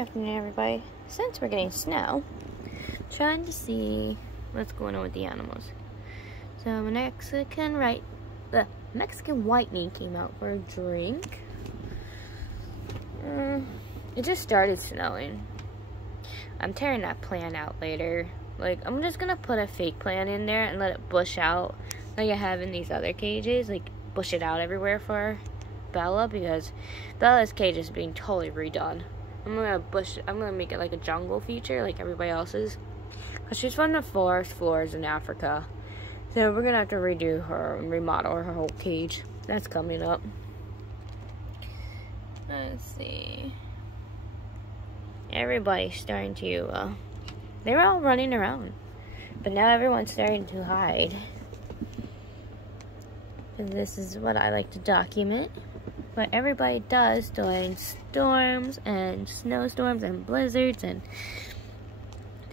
afternoon, everybody. Since we're getting snow, trying to see what's going on with the animals. So the Mexican white meat came out for a drink. It just started snowing. I'm tearing that plant out later. Like, I'm just gonna put a fake plant in there and let it bush out like I have in these other cages. Like, bush it out everywhere for Bella, because Bella's cage is being totally redone. I'm gonna make it like a jungle feature like everybody else's, because she's from the forest floors in Africa. So we're gonna have to redo her and remodel her whole cage. That's coming up. Let's see. Everybody's starting to, they were all running around, but now everyone's starting to hide. And this is what I like to document. What everybody does during storms and snowstorms and blizzards and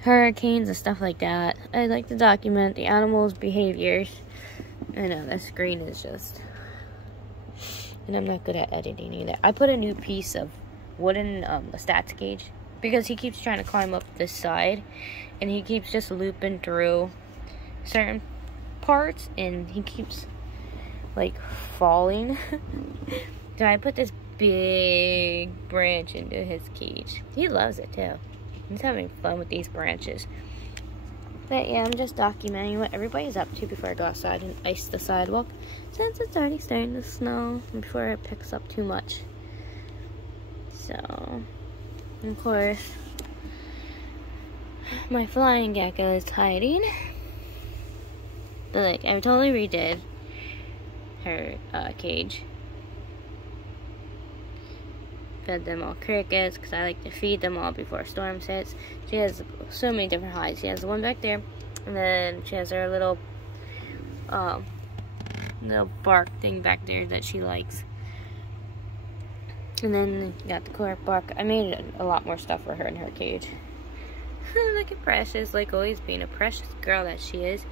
hurricanes and stuff like that. I like to document the animals' behaviors. I know, that screen is just... And I'm not good at editing either. I put a new piece of wood in a stats cage, because he keeps trying to climb up this side, and he keeps just looping through certain parts, and he keeps, like, falling. So I put this big branch into his cage. He loves it too. He's having fun with these branches. But yeah, I'm just documenting what everybody's up to before I go outside and ice the sidewalk, since it's already starting to snow, and before it picks up too much. So, of course, my flying gecko is hiding. But like, I totally redid her cage. Fed them all crickets, because I like to feed them all before storms hits. She has so many different hides. She has the one back there, and then she has her little bark thing back there that she likes. And then you got the cork bark. I made a lot more stuff for her in her cage. Look at Precious, like always being a precious girl that she is,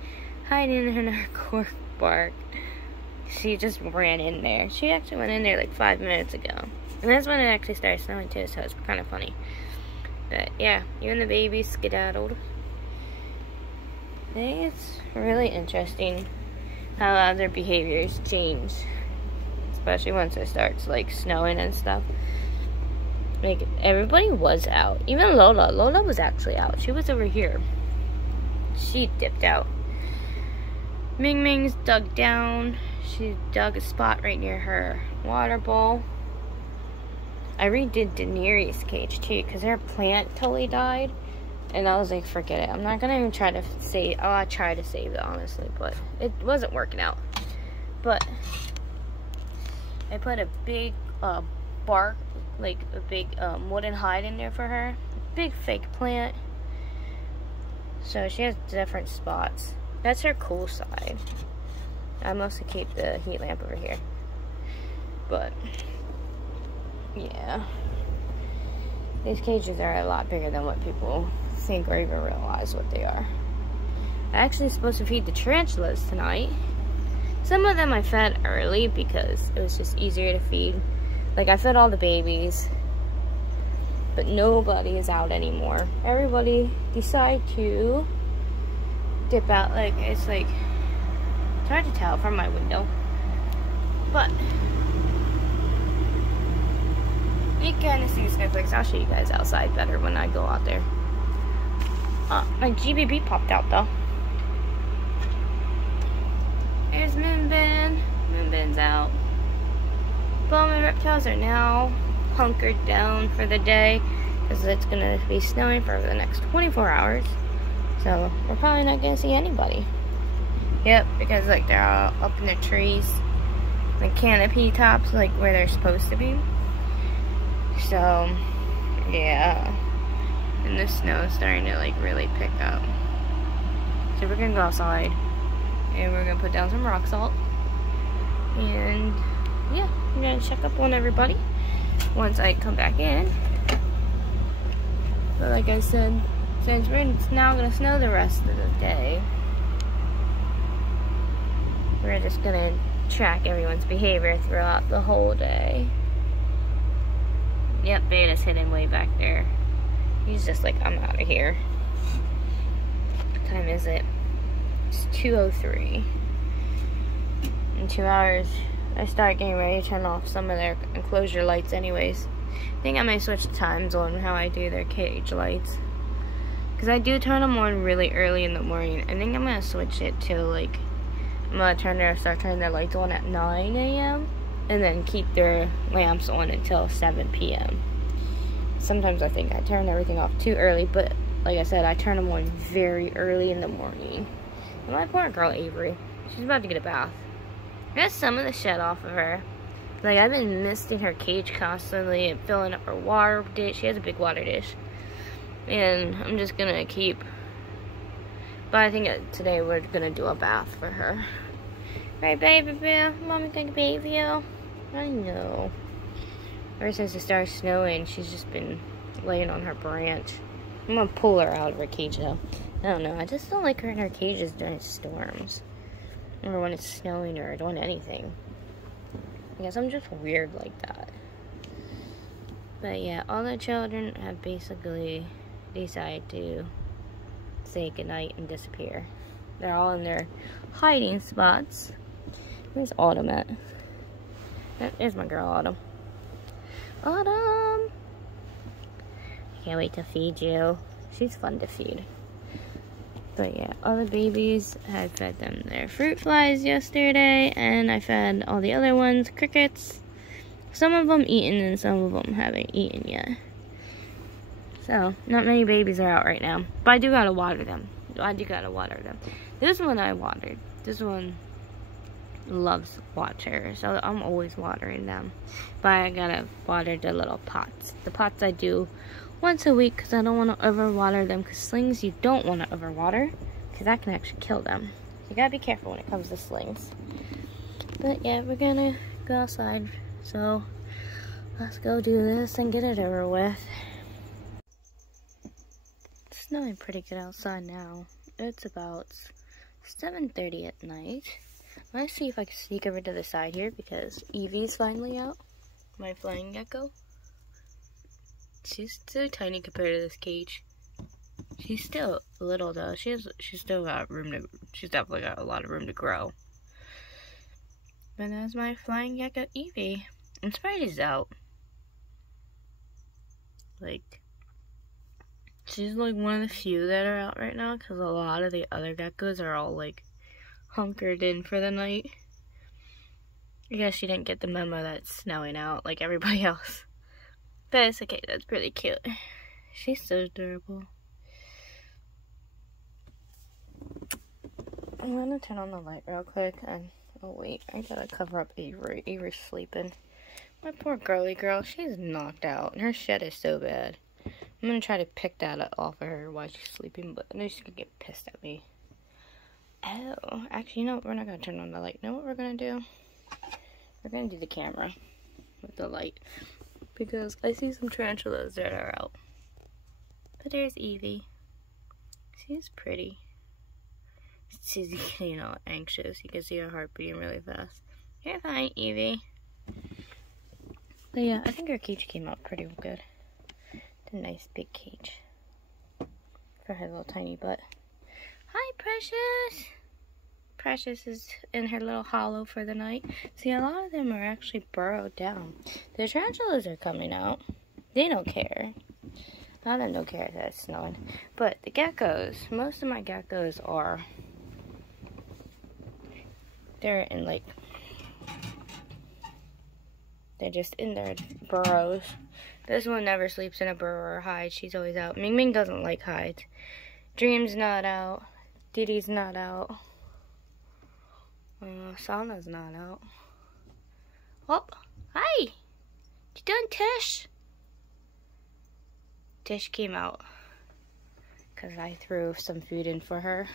hiding in her cork bark. She just ran in there. She actually went in there like 5 minutes ago. And that's when it actually started snowing too, so it's kind of funny. But yeah, even the babies skedaddled. I think it's really interesting how a lot of their behaviors change, especially once it starts like snowing and stuff. Like, everybody was out. Even Lola. Lola was actually out. She was over here. She dipped out. Ming Ming's dug down. She dug a spot right near her water bowl. I redid Daenerys' cage too, because her plant totally died. And I was like, forget it. I'm not going to even try to save. Oh, I tried to save it, honestly, but it wasn't working out. But I put a big bark, like a big wooden hide in there for her. Big fake plant. So she has different spots. That's her cool side. I mostly keep the heat lamp over here. But yeah, these cages are a lot bigger than what people think or even realize what they are. I'm actually supposed to feed the tarantulas tonight. Some of them I fed early because it was just easier to feed. Like, I fed all the babies, but nobody is out anymore. Everybody decided to dip out. Like, it's hard to tell from my window, but you kind of see the snowflakes. I'll show you guys outside better when I go out there. My GBB popped out though. There's Moonbin. Moonbin's out. Bowman reptiles are now hunkered down for the day, because it's gonna be snowing for the next 24 hours. So we're probably not gonna see anybody. Yep, because like they're all up in the trees, the canopy tops, like where they're supposed to be. So yeah, and the snow is starting to like really pick up. So we're gonna go outside and we're gonna put down some rock salt, and yeah, I'm gonna check up on everybody once I come back in. But like I said, since it's now gonna snow the rest of the day, we're just gonna track everyone's behavior throughout the whole day. Yep, Beta's hidden way back there. He's just like, I'm out of here. What time is it? It's 2:03. In 2 hours, I start getting ready to turn off some of their enclosure lights anyways. I think I might switch the times on how I do their cage lights. Because I do turn them on really early in the morning. I think I'm going to switch it to like, I'm going to start turning their lights on at 9 a.m. and then keep their lamps on until 7 p.m. Sometimes I think I turn everything off too early, but like I said, I turn them on very early in the morning. And my poor girl Avery, she's about to get a bath. I got some of the shed off of her. Like, I've been misting her cage constantly and filling up her water dish. She has a big water dish. And I'm just gonna keep, but I think today we're gonna do a bath for her. Right, baby boo? Mommy's gonna bathe you. I know. Ever since it started snowing, she's just been laying on her branch. I'm gonna pull her out of her cage though. I don't know, I just don't like her in her cages during storms. Or when it's snowing or doing anything. I guess I'm just weird like that. But yeah, all the children have basically decided to say goodnight and disappear. They're all in their hiding spots. Where's Autumn at? There's my girl Autumn. Autumn! I can't wait to feed you. She's fun to feed. But yeah, all the babies, I fed them their fruit flies yesterday, and I fed all the other ones crickets. Some of them eaten and some of them haven't eaten yet. So, not many babies are out right now. But I do gotta water them. This one I watered. This one loves water, so I'm always watering them. But I gotta water the little pots. The pots I do once a week because I don't want to overwater them, because slings you don't want to overwater because that can actually kill them. So you gotta be careful when it comes to slings. But yeah, we're gonna go outside, so let's go do this and get it over with. It's snowing pretty good outside now. It's about 7:30 at night. Let's see if I can sneak over to the side here because Evie's finally out. My flying gecko. She's so tiny compared to this cage. She's still little though. She's still got room to. She's definitely got a lot of room to grow. But that's my flying gecko Evie. I'm surprised she's out. Like, she's like one of the few that are out right now because a lot of the other geckos are all like hunkered in for the night. I guess she didn't get the memo that it's snowing out like everybody else. But it's okay, that's pretty cute. She's so adorable. I'm gonna turn on the light real quick and, oh wait, I gotta cover up Avery. Avery's sleeping. My poor girly girl, she's knocked out and her shed is so bad. I'm gonna try to pick that off of her while she's sleeping, but I know she's gonna get pissed at me. Oh, actually, you know what? We're not gonna turn on the light. You know what we're gonna do? We're gonna do the camera with the light. Because I see some tarantulas that are out. But there's Evie. She's pretty. She's getting all anxious. You can see her heart beating really fast. You're fine, Evie. But yeah, I think her cage came out pretty good. It's a nice big cage. For her little tiny butt. Hi, Precious! Precious is in her little hollow for the night. See, a lot of them are actually burrowed down. The tarantulas are coming out. They don't care. A lot of them don't care that it's snowing. But the geckos, most of my geckos are, they're in like, they're just in their burrows. This one never sleeps in a burrow or hides. She's always out. Ming Ming doesn't like hides. Dream's not out. Didi's not out. Sana's not out. Oh, hi! You done, Tish? Tish came out because I threw some food in for her.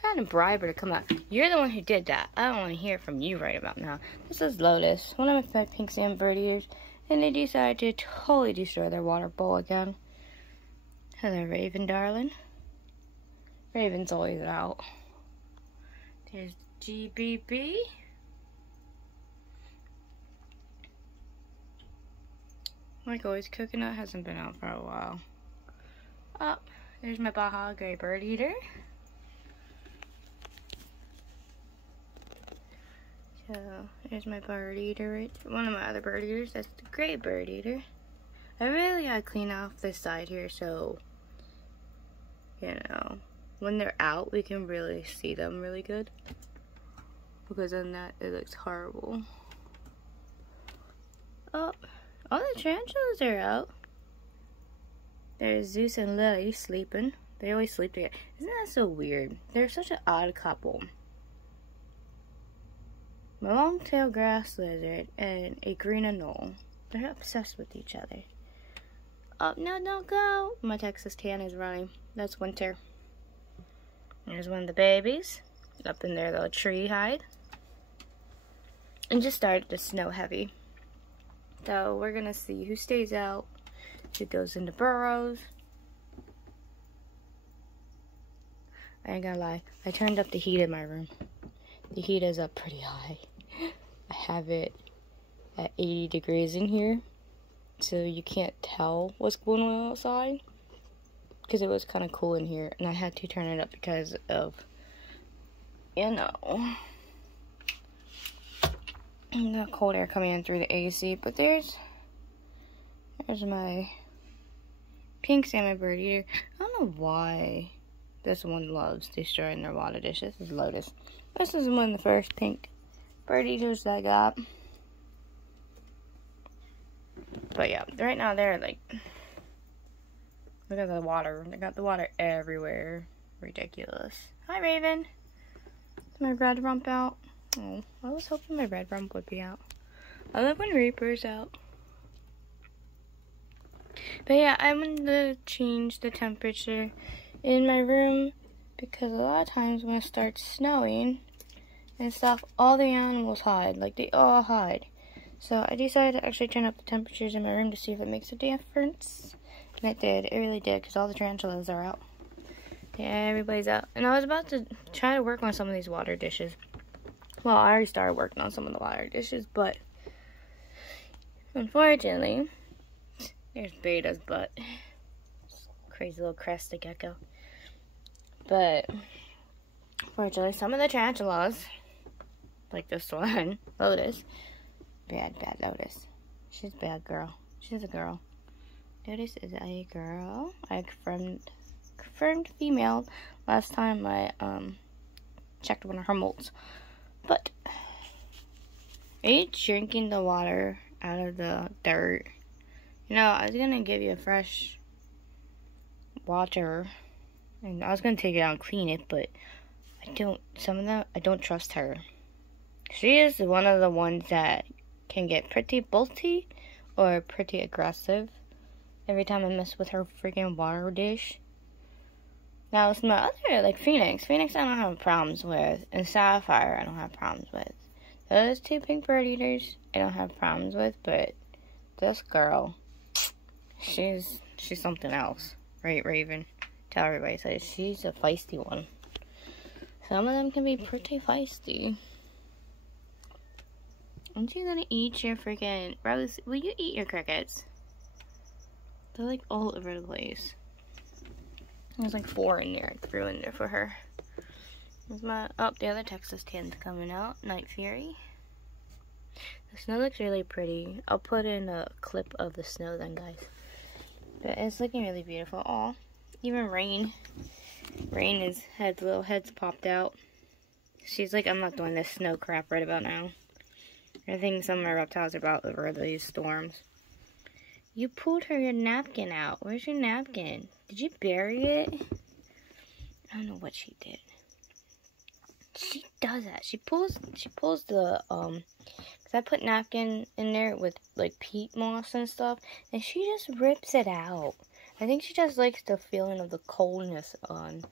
Trying to bribe her to come out. You're the one who did that. I don't want to hear from you right about now. This is Lotus, one of my pink sand bird ears, and they decided to totally destroy their water bowl again. Hello, Raven, darling. Raven's always out. There's GBB. Like always, Coconut hasn't been out for a while. Oh, there's my Baja Gray Bird Eater. So, there's my bird eater, one of my other bird eaters. That's the gray bird eater. I really gotta clean off this side here so, you know, when they're out, we can really see them really good. Because on that, it looks horrible. Oh, all the tarantulas are out. There's Zeus and Lily sleeping. They always sleep together. Isn't that so weird? They're such an odd couple. My long-tailed grass lizard and a green anole. They're obsessed with each other. Oh, no, don't go. My Texas tan is running. That's Winter. There's one of the babies up in their little tree hide. It just started to snow heavy. So we're going to see who stays out, who goes into burrows. I ain't gonna lie. I turned up the heat in my room. The heat is up pretty high. I have it at 80 degrees in here, so you can't tell what's going on outside, because it was kind of cool in here, and I had to turn it up because of, you know, the cold air coming in through the AC. But there's my pink salmon bird eater. I don't know why this one loves destroying their water dish. This is Lotus. This is one of the first pink bird eaters that I got. But yeah, right now they're like, look at the water. They got the water everywhere. Ridiculous. Hi, Raven. Is my red rump out? Oh, I was hoping my red rump would be out. I love when Reaper's out. But yeah, I'm going to change the temperature in my room, because a lot of times when it starts snowing and stuff, all the animals hide. Like, they all hide. So I decided to actually turn up the temperatures in my room to see if it makes a difference. And it did. It really did, because all the tarantulas are out. Yeah, everybody's out. And I was about to try to work on some of these water dishes. Well, I already started working on some of the water dishes, but unfortunately, there's Beta's butt. Crazy little crested gecko. But fortunately, some of the tarantulas, like this one, Lotus, bad Lotus. She's a bad girl. She's a girl. Lotus is a girl. I confirmed female last time I checked one of her molts. But are you drinking the water out of the dirt? You know, I was gonna give you a fresh water, and I was gonna take it out and clean it, but I don't trust her. She is one of the ones that can get pretty bolty or pretty aggressive every time I mess with her freaking water dish. Now, it's my other, like Phoenix. Phoenix I don't have problems with, and Sapphire I don't have problems with. Those two pink bird eaters I don't have problems with, but this girl, she's something else. Right, Raven? Tell everybody, so she's a feisty one. Some of them can be pretty feisty. Aren't you gonna eat your freaking Rose? Will you eat your crickets? They're like all over the place. There's like 4 in there. I threw in there for her. There's my, oh, the other Texas tan's coming out. Night Fury. The snow looks really pretty. I'll put in a clip of the snow then, guys. But it's looking really beautiful. Aw, even Rain. Rain had little heads popped out. She's like, I'm not doing this snow crap right about now. I think some of my reptiles are about over these storms. You pulled your napkin out. Where's your napkin? Did you bury it? I don't know what she did. She does that. She pulls the, cause I put napkin in there with, like, peat moss and stuff, and she just rips it out. I think she just likes the feeling of the coldness on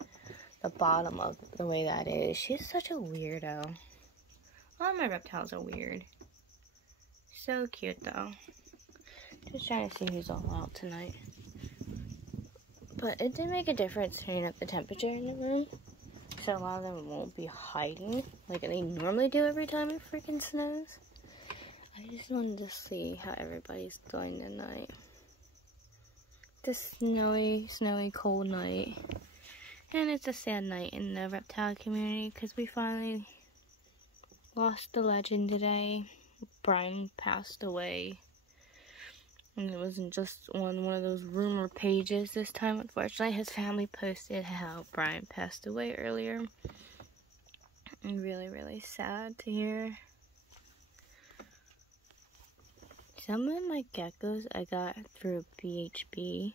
the bottom of the way that is. She's such a weirdo. All my reptiles are weird. So cute, though. Just trying to see who's all out tonight. But it did make a difference turning up the temperature in the room. So a lot of them won't be hiding like they normally do every time it freaking snows. I just wanted to see how everybody's doing tonight. a snowy, cold night. And it's a sad night in the reptile community because we finally lost the legend today. Brian passed away. And it wasn't just on one of those rumor pages this time. Unfortunately, his family posted how Brian passed away earlier. And really, really sad to hear. Some of my geckos I got through BHB.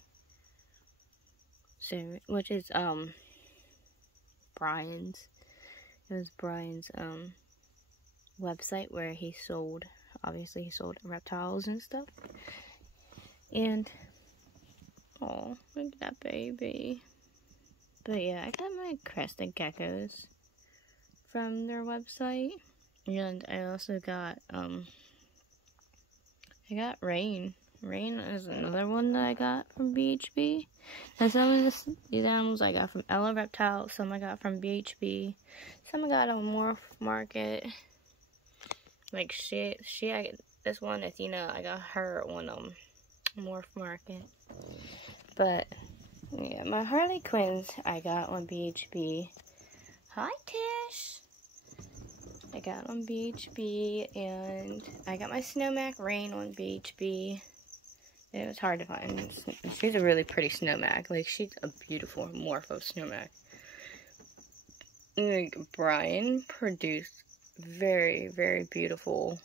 So, which is, Brian's. It was Brian's, website where he sold, obviously he sold reptiles and stuff. And, oh, look at that baby. But yeah, I got my crested geckos from their website. And I also got, I got Rain. Rain is another one that I got from BHB. And some of these animals I got from Ella Reptile, some I got from BHB, some I got on Morph Market. Like this one, Athena, I got her on Morph Market. But yeah, my Harley Quinns I got on BHB. Hi Tish! I got on BHB, and I got my Snowmac Rain on BHB. It was hard to find. She's a really pretty Snowmac. Like, she's a beautiful morph of Snowmac. Like, Brian produced very, very beautiful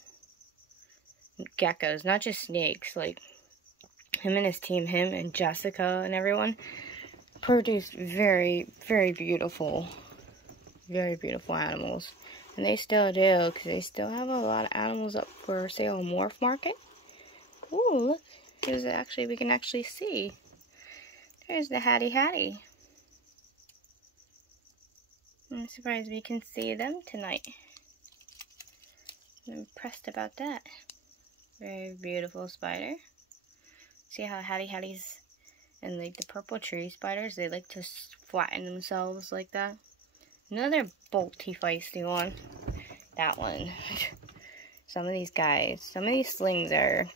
geckos, not just snakes. Like, him and his team, him and Jessica and everyone, produced very, very beautiful animals. And they still do, because they still have a lot of animals up for sale on Morph Market. Ooh, look. We can actually see. There's the Hattie. I'm surprised we can see them tonight. I'm impressed about that. Very beautiful spider. See how Hatties and like the purple tree spiders, they like to flatten themselves like that. Another bolty feisty one. That one. Some of these slings are...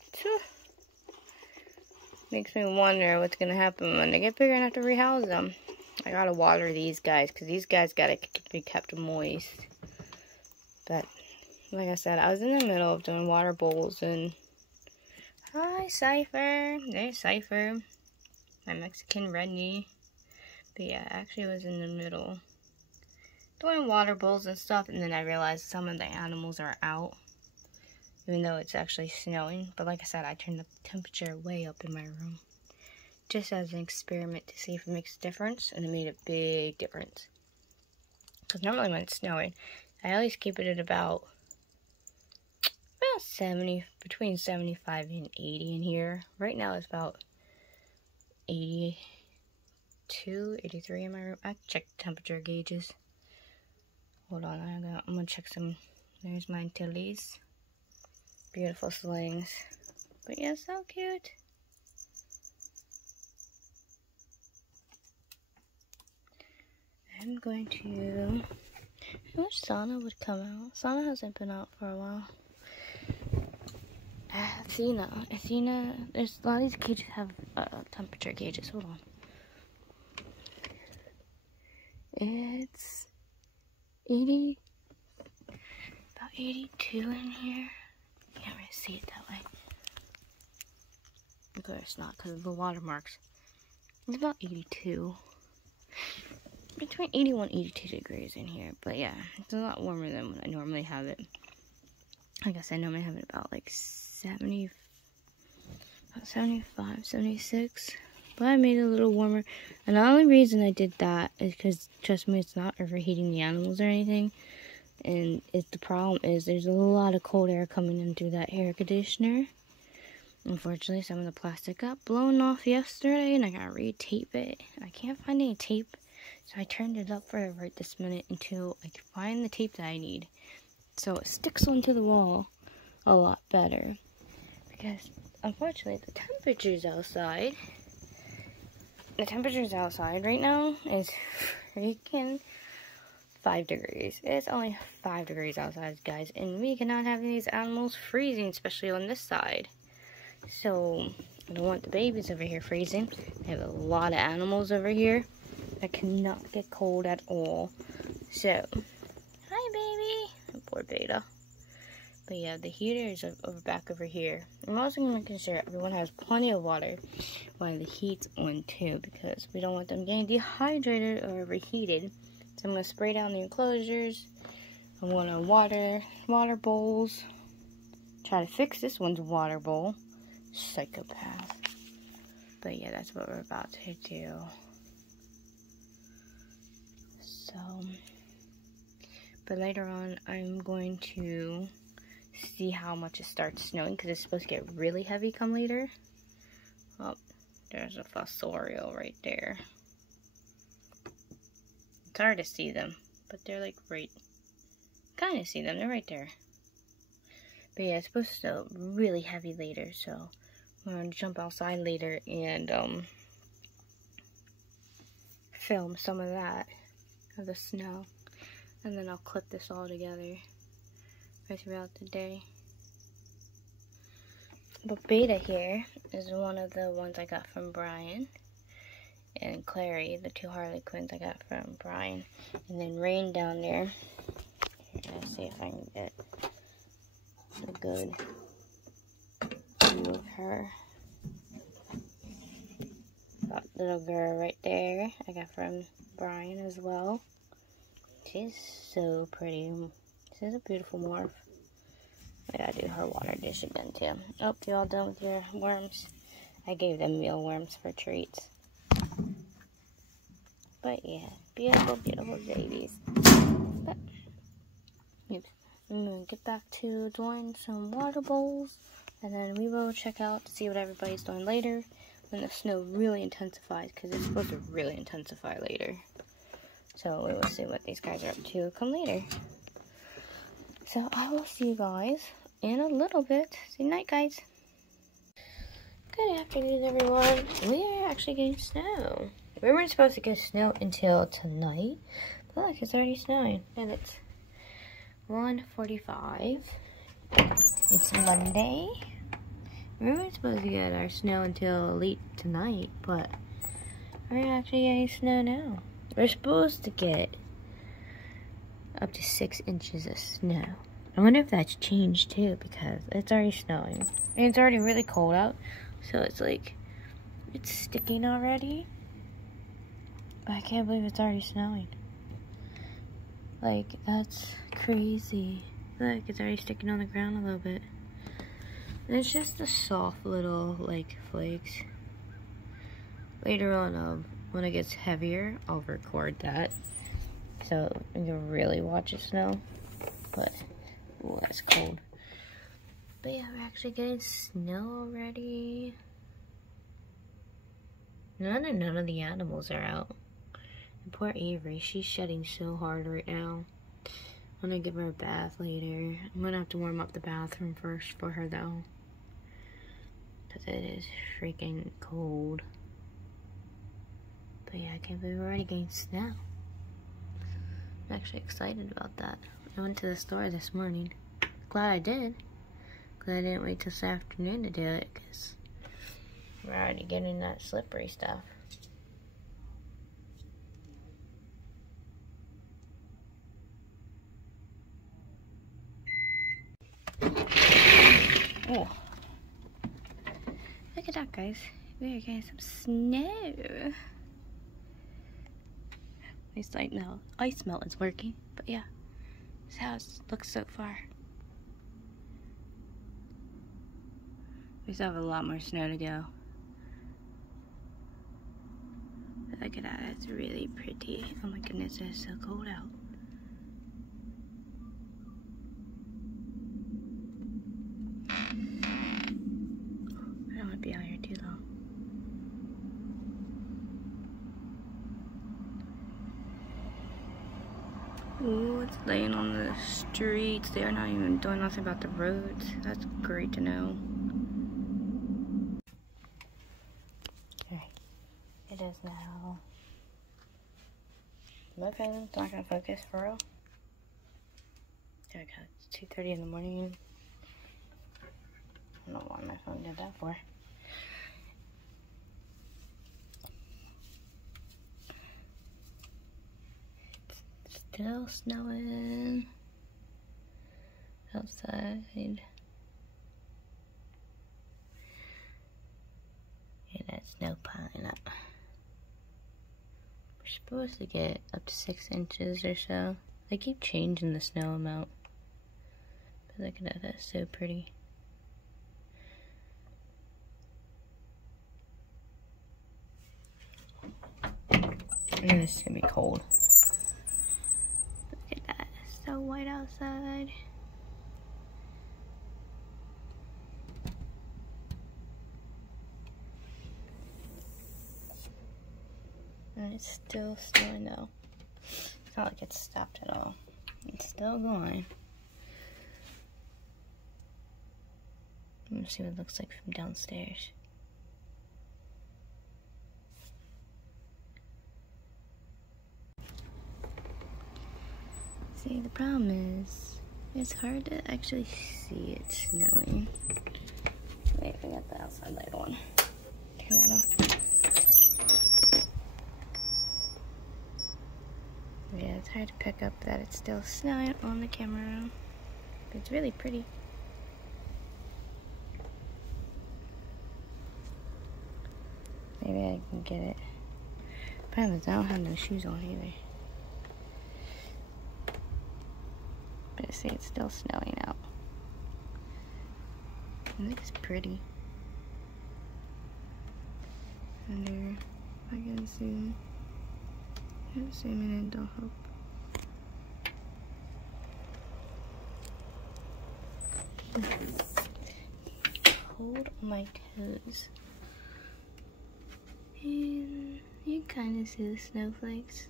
Makes me wonder what's going to happen when they get bigger and have to rehouse them. I gotta water these guys, because these guys gotta be kept moist. But, like I said, I was in the middle of doing water bowls, and... Hi, Cypher! There's Cypher. My Mexican red knee. But yeah, I actually was in the middle doing water bowls and stuff, and then I realized some of the animals are out. Even though it's actually snowing. But like I said, I turned the temperature way up in my room. Just as an experiment to see if it makes a difference. And it made a big difference. Because normally when it's snowing, I always keep it at about 70, between 75 and 80 in here. Right now it's about 82, 83 in my room. I checked the temperature gauges. Hold on, I'm going to check some. There's my Antilles. Beautiful slings. But yeah, so cute. I'm going to... I wish Sana would come out. Sana hasn't been out for a while. Athena, there's a lot of these cages have temperature gauges. Hold on. It's 80, about 82 in here. Can't really see it that way. Of course not, because of the watermarks. It's about 82. Between 81 and 82 degrees in here. But yeah, it's a lot warmer than what I normally have it. I guess I normally have it about like 70, about 75, 76. But I made it a little warmer. And the only reason I did that is because, trust me, it's not overheating the animals or anything. And the problem is there's a lot of cold air coming in through that air conditioner. Unfortunately, some of the plastic got blown off yesterday, and I gotta re-tape it. I can't find any tape, so I turned it up for right this minute until I can find the tape that I need. So it sticks onto the wall a lot better. Because, unfortunately, the temperatures outside right now is freaking 5 degrees. It's only 5 degrees outside, guys, and we cannot have these animals freezing, especially on this side. So I don't want the babies over here freezing. I have a lot of animals over here that cannot get cold at all. So, hi baby. Poor Beta. But yeah, the heater is back over here. I'm also going to make sure everyone has plenty of water while the heat's on too, because we don't want them getting dehydrated or overheated. So I'm going to spray down the enclosures. I'm going to water bowls. Try to fix this one's water bowl. Psychopath. But yeah, that's what we're about to do. So, but later on, I'm going to see how much it starts snowing, because it's supposed to get really heavy come later. Oh, there's a fossorial right there. It's hard to see them, but they're like right, kind of see them, they're right there. But yeah, it's supposed to snow really heavy later, so I'm going to jump outside later and film some of that, of the snow. And then I'll clip this all together right throughout the day. But Beta here is one of the ones I got from Brian. And Clary, the two Harley Quinns I got from Brian. And then Rain down there. Here, let's see if I can get a good view of her. That little girl right there I got from Brian as well. She's so pretty. She's a beautiful morph. I gotta do her water dish again too. Oh, you all done with your worms? I gave them mealworms for treats. But yeah, beautiful, beautiful babies. But, oops. I'm gonna get back to doing some water bowls, and then we will check out to see what everybody's doing later when the snow really intensifies, because it's supposed to really intensify later. So we will see what these guys are up to come later. So I will see you guys in a little bit. See you night, guys. Good afternoon, everyone. We are actually getting snow. We weren't supposed to get snow until tonight, but look, it's already snowing, and it's 1:45. It's Monday. We weren't supposed to get our snow until late tonight, but we're actually getting snow now. We're supposed to get up to 6 inches of snow. I wonder if that's changed too, because it's already snowing. And it's already really cold out, so it's like, it's sticking already. But I can't believe it's already snowing. Like, that's crazy. Look, it's already sticking on the ground a little bit. And it's just the soft little, like, flakes. Later on, when it gets heavier, I'll record that. So, you can really watch it snow. But, ooh, that's cold. But yeah, we're actually getting snow already. None of the animals are out. And poor Avery, she's shedding so hard right now. I'm gonna give her a bath later. I'm gonna have to warm up the bathroom first for her though, because it is freaking cold. But yeah, I can't believe we're already getting snow. I'm actually excited about that. I went to the store this morning. Glad I did. Glad I didn't wait till this afternoon to do it, because we're already getting that slippery stuff. Oh, look at that, guys. We are getting some snow. At least ice melt is working. But yeah, this house looks so far. We still have a lot more snow to go. But look at that, it's really pretty. Oh my goodness, it's so cold out. I don't want to be out here too long. Ooh, it's laying on the streets. They are not even doing nothing about the roads. That's great to know. Okay, it is now. My phone's not gonna focus for real. Okay, it's 2:30 in the morning. I don't know why my phone did that for. still snowing outside. Yeah, that snow piling up. We're supposed to get up to 6 inches or so. They keep changing the snow amount. But look at that, that's so pretty. I know this is gonna be cold. Look at that, it's so white outside. And it's still snowing though. It's not like it's stopped at all. It's still going. Let's see what it looks like from downstairs. See, the problem is, it's hard to actually see it snowing. Wait, we got the outside light on. Turn that off. Yeah, it's hard to pick up that it's still snowing on the camera. But it's really pretty. Maybe I can get it. Problem is, I don't have no shoes on either. But see, it's still snowing out. It looks pretty. Under, if I can zoom. Zooming in don't help. Hold my toes. And you can kind of see the snowflakes.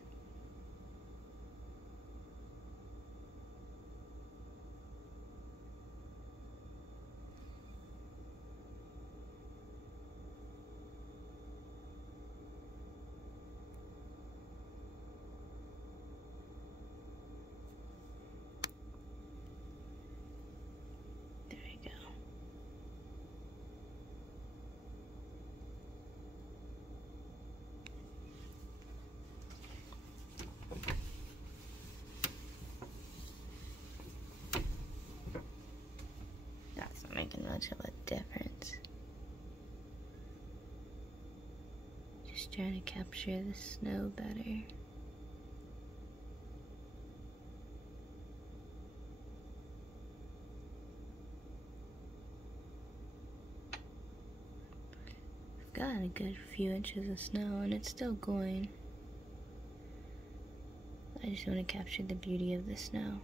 Making much of a difference. Just trying to capture the snow better. I've got a good few inches of snow and it's still going. I just want to capture the beauty of the snow.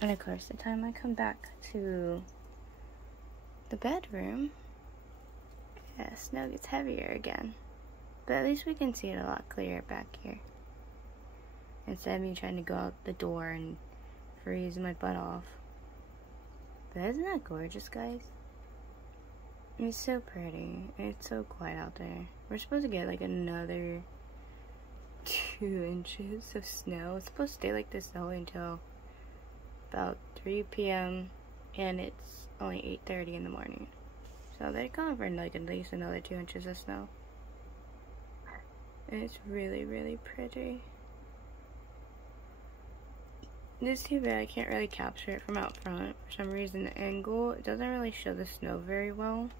And of course, the time I come back to the bedroom, yeah, snow gets heavier again. But at least we can see it a lot clearer back here. Instead of me trying to go out the door and freeze my butt off. But isn't that gorgeous, guys? It's so pretty. It's so quiet out there. We're supposed to get like another 2 inches of snow. It's supposed to stay like this though until about 3 p.m. and it's only 8:30 in the morning. So they're going for like at least another 2 inches of snow. And it's really, really pretty. It's too bad I can't really capture it from out front. For some reason the angle, it doesn't really show the snow very well.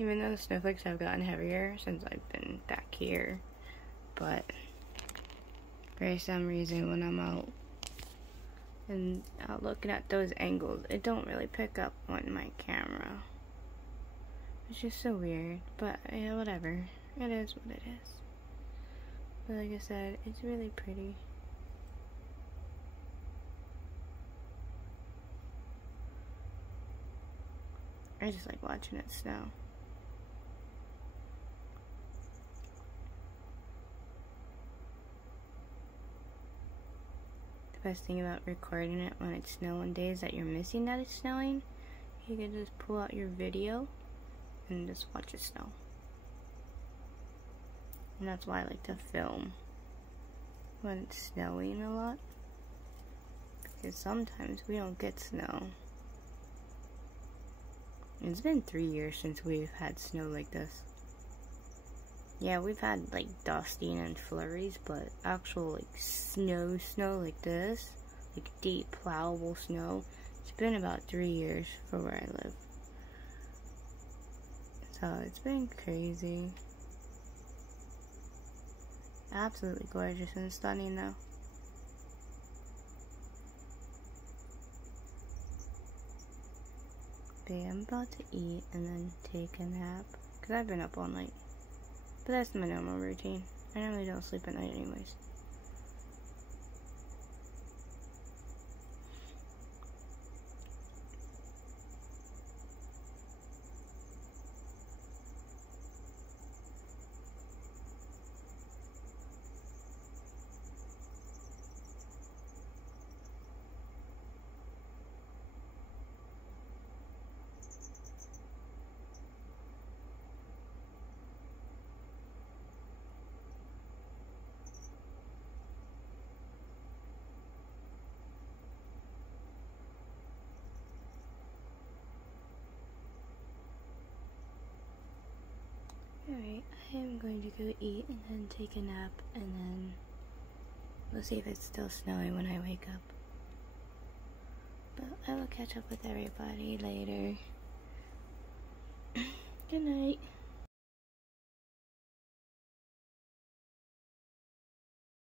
Even though the snowflakes have gotten heavier since I've been back here. But for some reason when I'm out and out looking at those angles, it don't really pick up on my camera. It's just so weird, but yeah, whatever. It is what it is. But like I said, it's really pretty. I just like watching it snow. best thing about recording it when it's snowing days that you're missing that it's snowing, you can just pull out your video and just watch it snow. And that's why I like to film when it's snowing a lot, because sometimes we don't get snow. It's been 3 years since we've had snow like this. Yeah, we've had like dusting and flurries, but actual like snow like this, like deep plowable snow, it's been about 3 years for where I live. So it's been crazy. Absolutely gorgeous and stunning though. But yeah, I'm about to eat and then take a nap, because I've been up all night. But that's my normal routine. I normally don't sleep at night anyways. Alright, I am going to go eat and then take a nap, and then we'll see if it's still snowing when I wake up. But I will catch up with everybody later. Good night.